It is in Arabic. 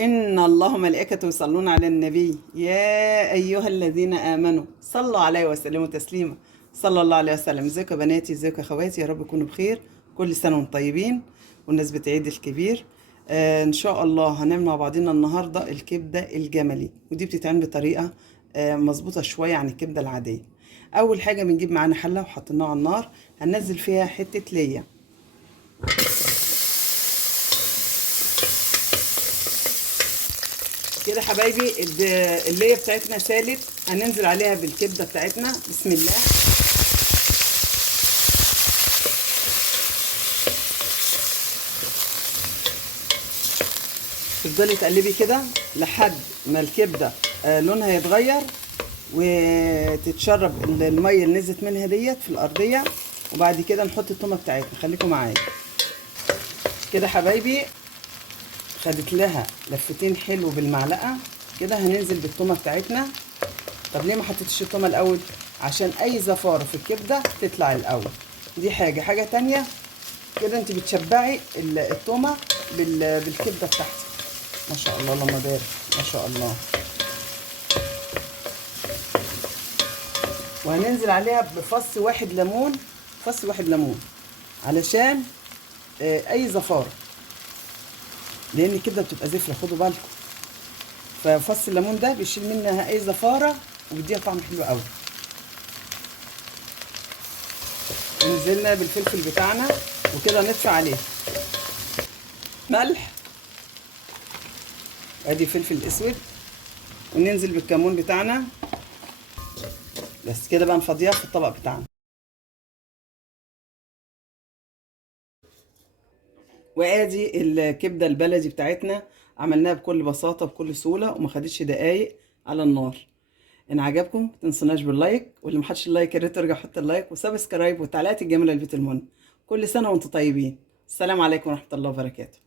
إن الله وملائكته يصلون على النبي يا أيها الذين آمنوا صلوا عليه وسلموا تسليما. صلى الله عليه وسلم. ازيكم يا بناتي، ازيكم يا اخواتي، يا رب تكونوا بخير. كل سنة وانتم طيبين والناس عيد الكبير. إن شاء الله هنعمل مع بعضنا النهاردة الكبدة الجملي، ودي بتتعمل بطريقة مظبوطة شوية عن الكبدة العادية. أول حاجة بنجيب معانا حلة وحطيناها على النار، هننزل فيها حتة ليا كده حبايبي. اللية بتاعتنا سالت، هننزل عليها بالكبدة بتاعتنا. بسم الله. تفضلي تقلبي كده لحد ما الكبدة لونها يتغير وتتشرب المية اللي نزلت منها ديت في الأرضية، وبعد كده نحط التومة بتاعتنا. خليكم معايا كده حبايبي. خدت لها لفتين حلو بالمعلقة كده، هننزل بالتومة بتاعتنا. طب ليه ما حطيتش التومة الأول؟ عشان أي زفارة في الكبدة تطلع الأول. دي حاجة تانية كده، انت بتشبعي التومة بالكبدة بتاعتك. ما شاء الله، اللهم بارك، ما شاء الله. وهننزل عليها بفص واحد ليمون، فص واحد ليمون علشان اي زفارة، لان الكبدة بتبقى زفرة، خدوا بالكم. ففص الليمون ده بيشيل منها اي زفارة وبيديها طعم حلو قوي. نزلنا بالفلفل بتاعنا وكده نطفي عليه. ملح، ادي فلفل اسود، وننزل بالكمون بتاعنا. بس كده بقى نفضيها في الطبق بتاعنا. وادي الكبده البلدي بتاعتنا، عملناها بكل بساطه بكل سهوله وما خدتش دقايق على النار. ان عجبكم ما تنسوناش باللايك، واللي ما حطش اللايك يا ريت ترجع حط اللايك وسبسكرايب والتعليقات الجميله للبيت المهم. كل سنه وانتم طيبين. السلام عليكم ورحمه الله وبركاته.